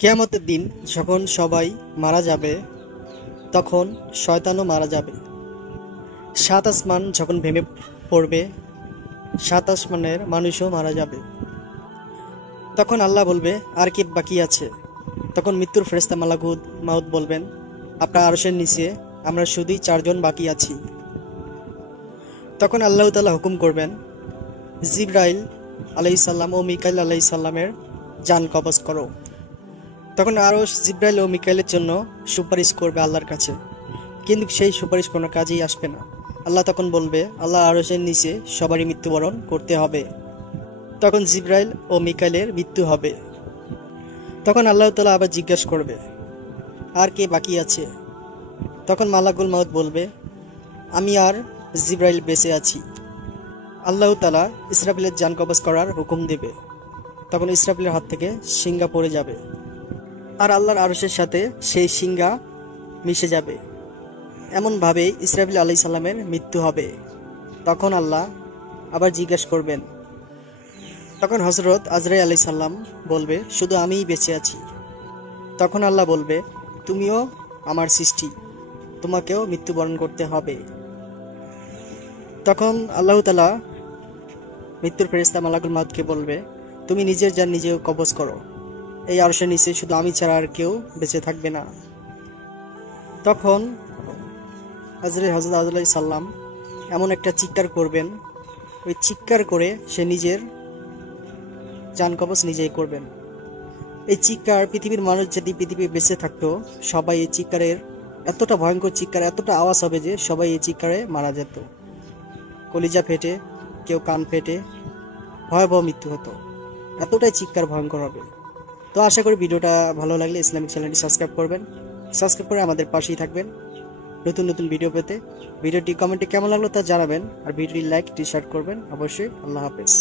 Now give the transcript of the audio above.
কিয়ামতের দিন যখন সবাই মারা যাবে, তখন শয়তানও মারা যাবে। সাত আসমান যখন ভেঙে পড়বে, সাত আসমানের মানুষও মারা যাবে। তখন আল্লাহ বলবে, আর কি বাকি আছে? তখন মৃত্যুর ফেরেশতা মালাকুল মাউত বলবেন, আপনার আরশের নিচে আমরা শুধুই চারজন বাকি আছি। তখন আল্লাহ তাআলা হুকুম করবেন, জিবরাইল আলাইহিসসালাম ও মিকাইল আলাইহিসসালামের জান কবজ করো। তখন আরশ জিবরাইল ও মিকাইলের জন্য সুপারিশ করবে আল্লাহর কাছে, কিন্তু সেই সুপারিশ কোনো কাজেই আসবে না। আল্লাহ তখন বলবে, আল্লাহ আরশের নিচে সবারই মৃত্যুবরণ করতে হবে। তখন জিবরাইল ও মিকাইলের মৃত্যু হবে। তখন আল্লাহ তাআলা আবার জিজ্ঞাসা করবে, আর কে বাকি আছে? তখন মালাকুল মাউত বলবে, আমি আর জিবরাইল বেঁচে আছি। আল্লাহ তাআলা ইসরাফিলের জান কবজ করার হুকুম দেবে। তখন ইসরাফিলের হাত থেকে শিঙ্গা পড়ে যাবে, আর আল্লাহর আরশের সাথে সেই শিঙ্গা মিশে যাবে। এমনভাবে ইসরাফিল আলাইহিস সালামের মৃত্যু হবে। তখন আল্লাহ আবার জিজ্ঞাসা করবেন। তখন হযরত আজরাইল আলাইহিস সালাম বলবে, শুধু আমিই বেঁচে আছি। তখন আল্লাহ বলবে, তুমিও আমার সৃষ্টি, তোমাকেও মৃত্যুবরণ করতে হবে। তখন আল্লাহ তাআলা মৃত্যুর ফেরেশতা মালাকুল মাউতকে বলবে, তুমি নিজের জান নিজে কবজ করো। এই আরশের নিচে শুধু আমি ছাড়া আর কেউ বেঁচে থাকবে না। তখন হযরত আজরাইল আলাইহিস সালাম এমন একটা চিৎকার করবেন, ওই চিৎকার করে সে নিজের জান কবজ নিজেই করবেন। এই চিৎকার পৃথিবীর মানুষ যদি পৃথিবী বেঁচে থাকতো, সবাই এই চিৎকারের এতটা ভয়ঙ্কর চিৎকার, এতটা আওয়াজ হবে যে সবাই এই চিৎকারে মারা যেত। কলিজা ফেটে, কেউ কান ফেটে ভয়াবহ মৃত্যু হতো। এতটাই চিৎকার ভয়ঙ্কর হবে। তো আশা করি ভিডিওটা ভালো লাগলে ইসলামিক চ্যানেলটি সাবস্ক্রাইব করবেন, সাবস্ক্রাইব করে আমাদের পাশেই থাকবেন নতুন নতুন ভিডিও পেতে। ভিডিওটি কমেন্টে কেমন লাগলো তা জানাবেন, আর ভিডিওটি লাইক শেয়ার করবেন অবশ্যই। আল্লাহ হাফেজ।